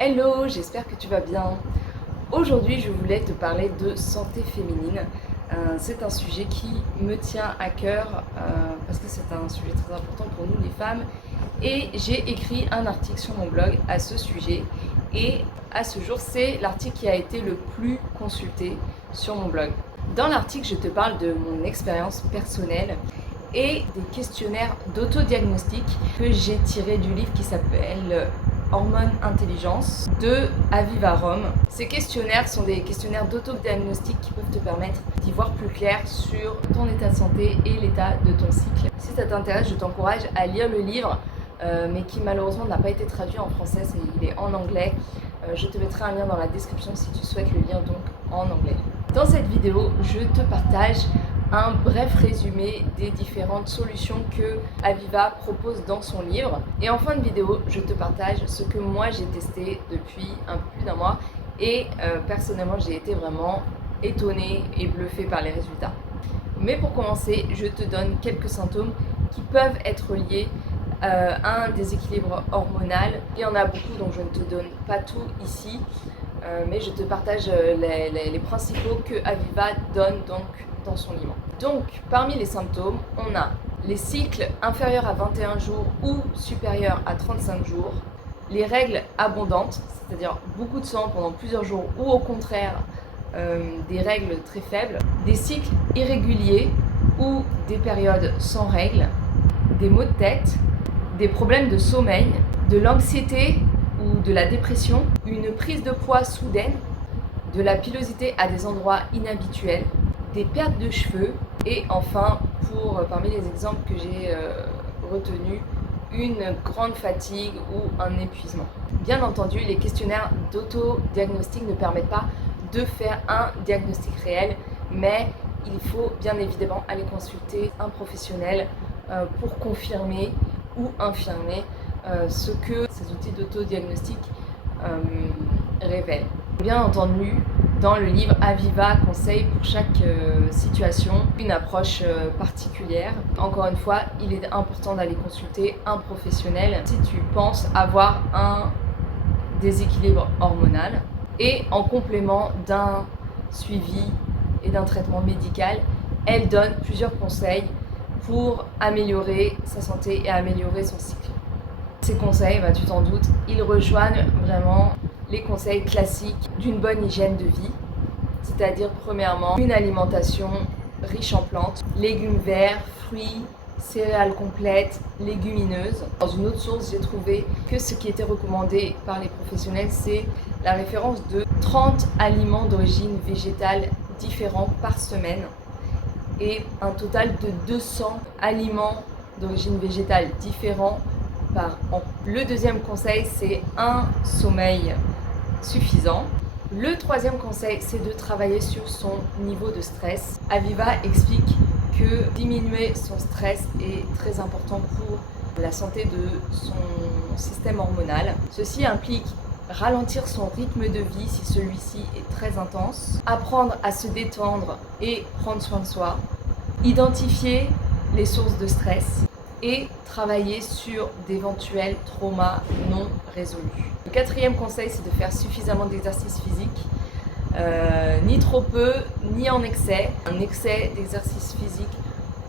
Hello, j'espère que tu vas bien. Aujourd'hui, je voulais te parler de santé féminine. C'est un sujet qui me tient à cœur parce que c'est un sujet très important pour nous les femmes. Et j'ai écrit un article sur mon blog à ce sujet. Et à ce jour, c'est l'article qui a été le plus consulté sur mon blog. Dans l'article, je te parle de mon expérience personnelle et des questionnaires d'autodiagnostic que j'ai tirés du livre qui s'appelle Hormones Intelligence de Aviva Rome. Ces questionnaires sont des questionnaires d'autodiagnostic qui peuvent te permettre d'y voir plus clair sur ton état de santé et l'état de ton cycle. Si ça t'intéresse, je t'encourage à lire le livre, mais qui malheureusement n'a pas été traduit en français, il est en anglais. Je te mettrai un lien dans la description si tu souhaites le lire donc en anglais. Dans cette vidéo, je te partage un bref résumé des différentes solutions que Aviva propose dans son livre. Et en fin de vidéo, je te partage ce que moi j'ai testé depuis un peu plus d'un mois. Et personnellement, j'ai été vraiment étonnée et bluffée par les résultats. Mais pour commencer, je te donne quelques symptômes qui peuvent être liés à un déséquilibre hormonal. Il y en a beaucoup, donc je ne te donne pas tout ici. Mais je te partage les principaux que Aviva donne donc dans son livre. Donc, parmi les symptômes, on a les cycles inférieurs à 21 jours ou supérieurs à 35 jours, les règles abondantes, c'est-à-dire beaucoup de sang pendant plusieurs jours ou au contraire des règles très faibles, des cycles irréguliers ou des périodes sans règles, des maux de tête, des problèmes de sommeil, de l'anxiété ou de la dépression, une prise de poids soudaine, de la pilosité à des endroits inhabituels, des pertes de cheveux et enfin, parmi les exemples que j'ai retenus, une grande fatigue ou un épuisement. Bien entendu, les questionnaires d'autodiagnostic ne permettent pas de faire un diagnostic réel, mais il faut bien évidemment aller consulter un professionnel pour confirmer ou infirmer ce que ces outils d'autodiagnostic révèlent. Bien entendu, dans le livre, Aviva conseille pour chaque situation une approche particulière. Encore une fois, il est important d'aller consulter un professionnel si tu penses avoir un déséquilibre hormonal. Et en complément d'un suivi et d'un traitement médical, elle donne plusieurs conseils pour améliorer sa santé et améliorer son cycle. Ces conseils, tu t'en doutes, ils rejoignent vraiment les conseils classiques d'une bonne hygiène de vie, c'est-à-dire premièrement une alimentation riche en plantes, légumes verts, fruits, céréales complètes, légumineuses. Dans une autre source, j'ai trouvé que ce qui était recommandé par les professionnels, c'est la référence de 30 aliments d'origine végétale différents par semaine et un total de 200 aliments d'origine végétale différents par an. Le deuxième conseil, c'est un sommeil suffisant. Le troisième conseil, c'est de travailler sur son niveau de stress. Aviva explique que diminuer son stress est très important pour la santé de son système hormonal. Ceci implique ralentir son rythme de vie si celui-ci est très intense, apprendre à se détendre et prendre soin de soi, identifier les sources de stress et travailler sur d'éventuels traumas non résolus. Le quatrième conseil, c'est de faire suffisamment d'exercice physique, ni trop peu, ni en excès. Un excès d'exercice physique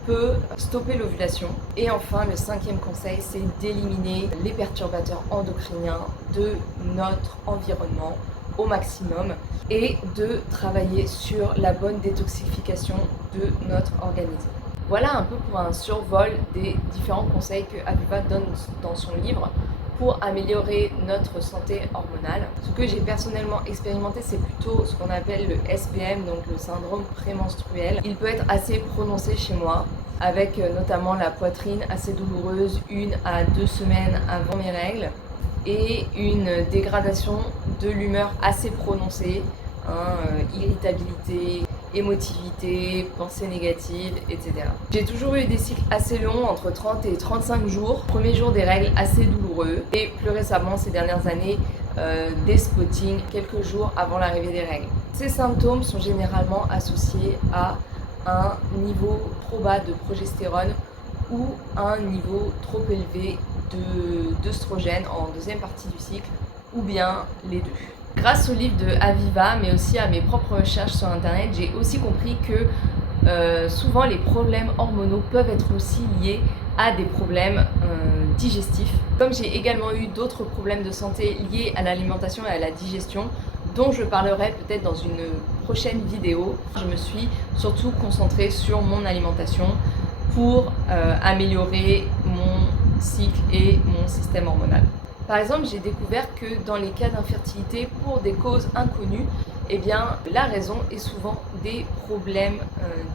peut stopper l'ovulation. Et enfin, le cinquième conseil, c'est d'éliminer les perturbateurs endocriniens de notre environnement au maximum et de travailler sur la bonne détoxification de notre organisme. Voilà un peu pour un survol des différents conseils que Aviva donne dans son livre pour améliorer notre santé hormonale. Ce que j'ai personnellement expérimenté, c'est plutôt ce qu'on appelle le SPM, donc le syndrome prémenstruel. Il peut être assez prononcé chez moi, avec notamment la poitrine assez douloureuse 1 à 2 semaines avant mes règles et une dégradation de l'humeur assez prononcée, irritabilité, émotivité, pensée négative, etc. J'ai toujours eu des cycles assez longs, entre 30 et 35 jours. Premier jour des règles assez douloureux et plus récemment ces dernières années des spottings quelques jours avant l'arrivée des règles. Ces symptômes sont généralement associés à un niveau trop bas de progestérone ou un niveau trop élevé d'œstrogène en deuxième partie du cycle ou bien les deux. Grâce au livre de Aviva, mais aussi à mes propres recherches sur internet, j'ai aussi compris que souvent les problèmes hormonaux peuvent être aussi liés à des problèmes digestifs. Comme j'ai également eu d'autres problèmes de santé liés à l'alimentation et à la digestion, dont je parlerai peut-être dans une prochaine vidéo, je me suis surtout concentrée sur mon alimentation pour améliorer mon cycle et mon système hormonal. Par exemple, j'ai découvert que dans les cas d'infertilité pour des causes inconnues, eh bien, la raison est souvent des problèmes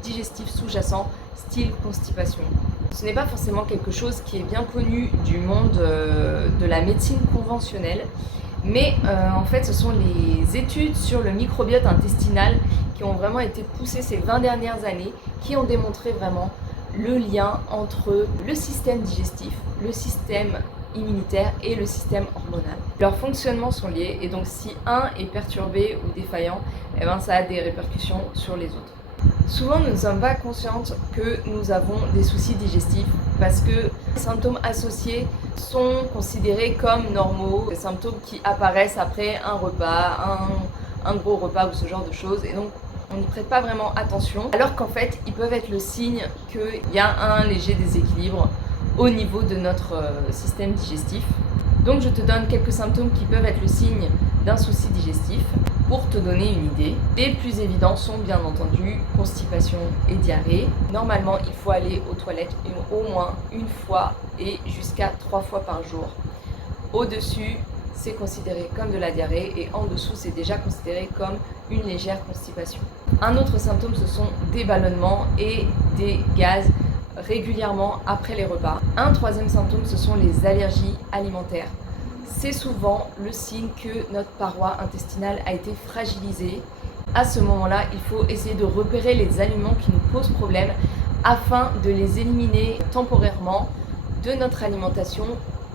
digestifs sous-jacents, style constipation. Ce n'est pas forcément quelque chose qui est bien connu du monde de la médecine conventionnelle, mais en fait, ce sont les études sur le microbiote intestinal qui ont vraiment été poussées ces 20 dernières années, qui ont démontré vraiment le lien entre le système digestif, le système immunitaire et le système hormonal. Leurs fonctionnements sont liés et donc si un est perturbé ou défaillant, eh ben, ça a des répercussions sur les autres. Souvent, nous ne sommes pas conscientes que nous avons des soucis digestifs parce que les symptômes associés sont considérés comme normaux, des symptômes qui apparaissent après un repas, un gros repas ou ce genre de choses, et donc on n'y prête pas vraiment attention, alors qu'en fait, ils peuvent être le signe qu'il y a un léger déséquilibre au niveau de notre système digestif. Donc je te donne quelques symptômes qui peuvent être le signe d'un souci digestif pour te donner une idée. Les plus évidents sont bien entendu constipation et diarrhée. Normalement, il faut aller aux toilettes au moins une fois et jusqu'à 3 fois par jour. Au-dessus, c'est considéré comme de la diarrhée et en dessous, c'est déjà considéré comme une légère constipation. Un autre symptôme, ce sont des ballonnements et des gaz régulièrement après les repas. Un troisième symptôme, ce sont les allergies alimentaires. C'est souvent le signe que notre paroi intestinale a été fragilisée. À ce moment-là, il faut essayer de repérer les aliments qui nous posent problème afin de les éliminer temporairement de notre alimentation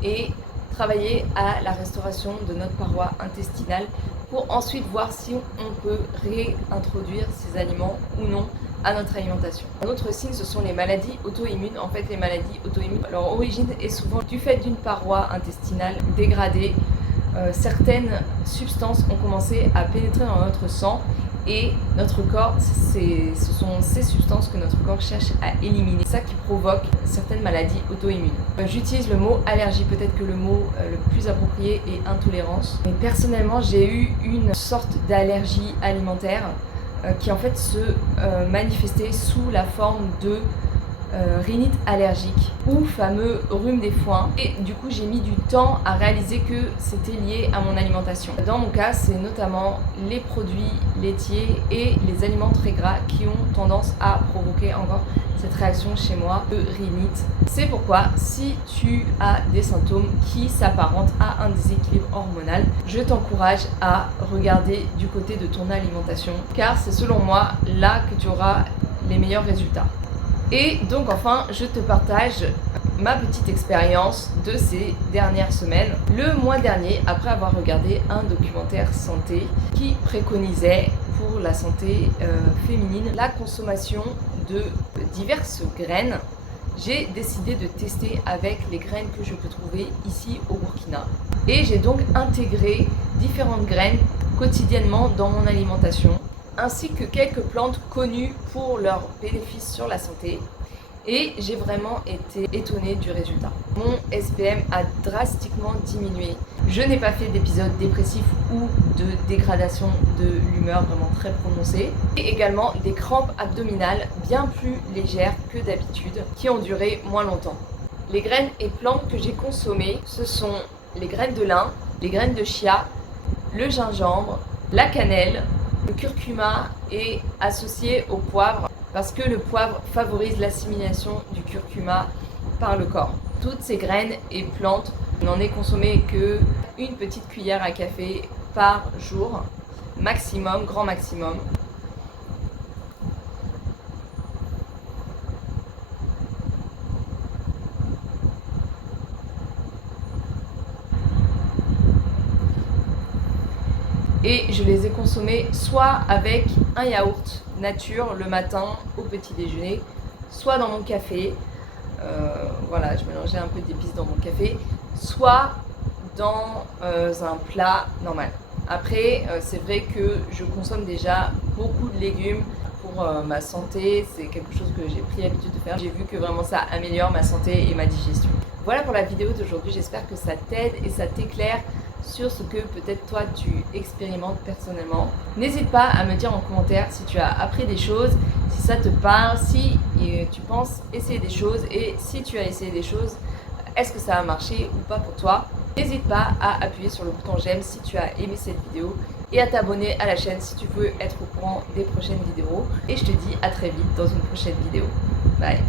et travailler à la restauration de notre paroi intestinale pour ensuite voir si on peut réintroduire ces aliments ou non à notre alimentation. Un autre signe, ce sont les maladies auto-immunes. En fait, les maladies auto-immunes, leur origine est souvent du fait d'une paroi intestinale dégradée. Certaines substances ont commencé à pénétrer dans notre sang et notre corps, ce sont ces substances que notre corps cherche à éliminer. C'est ça qui provoque certaines maladies auto-immunes. J'utilise le mot allergie, peut-être que le mot le plus approprié est intolérance. Mais personnellement, j'ai eu une sorte d'allergie alimentaire qui en fait se manifestait sous la forme de rhinite allergique ou fameux rhume des foins, et du coup j'ai mis du temps à réaliser que c'était lié à mon alimentation. Dans mon cas, c'est notamment les produits laitiers et les aliments très gras qui ont tendance à provoquer encore cette réaction chez moi de rhinite. C'est pourquoi si tu as des symptômes qui s'apparentent à un déséquilibre hormonal, je t'encourage à regarder du côté de ton alimentation, car c'est selon moi là que tu auras les meilleurs résultats. Et donc enfin, je te partage ma petite expérience de ces dernières semaines. Le mois dernier, après avoir regardé un documentaire santé qui préconisait pour la santé féminine la consommation de diverses graines, j'ai décidé de tester avec les graines que je peux trouver ici au Burkina. Et j'ai donc intégré différentes graines quotidiennement dans mon alimentation, ainsi que quelques plantes connues pour leurs bénéfices sur la santé. Et j'ai vraiment été étonnée du résultat. Mon SPM a drastiquement diminué. Je n'ai pas fait d'épisode dépressif ou de dégradation de l'humeur vraiment très prononcée. Et également des crampes abdominales bien plus légères que d'habitude, qui ont duré moins longtemps. Les graines et plantes que j'ai consommées, ce sont les graines de lin, les graines de chia, le gingembre, la cannelle. Le curcuma est associé au poivre parce que le poivre favorise l'assimilation du curcuma par le corps. Toutes ces graines et plantes, on n'en est consommé que une petite cuillère à café par jour, maximum, grand maximum. Et je les ai consommés soit avec un yaourt nature le matin au petit déjeuner, soit dans mon café. Voilà, je mélangeais un peu d'épices dans mon café, soit dans un plat normal. Après, c'est vrai que je consomme déjà beaucoup de légumes pour ma santé, c'est quelque chose que j'ai pris l'habitude de faire. J'ai vu que vraiment ça améliore ma santé et ma digestion. Voilà pour la vidéo d'aujourd'hui, j'espère que ça t'aide et ça t'éclaire sur ce que peut-être toi tu expérimentes personnellement. N'hésite pas à me dire en commentaire si tu as appris des choses, si ça te parle, si tu penses essayer des choses et si tu as essayé des choses, est-ce que ça a marché ou pas pour toi. N'hésite pas à appuyer sur le bouton j'aime si tu as aimé cette vidéo et à t'abonner à la chaîne si tu veux être au courant des prochaines vidéos. Et je te dis à très vite dans une prochaine vidéo. Bye.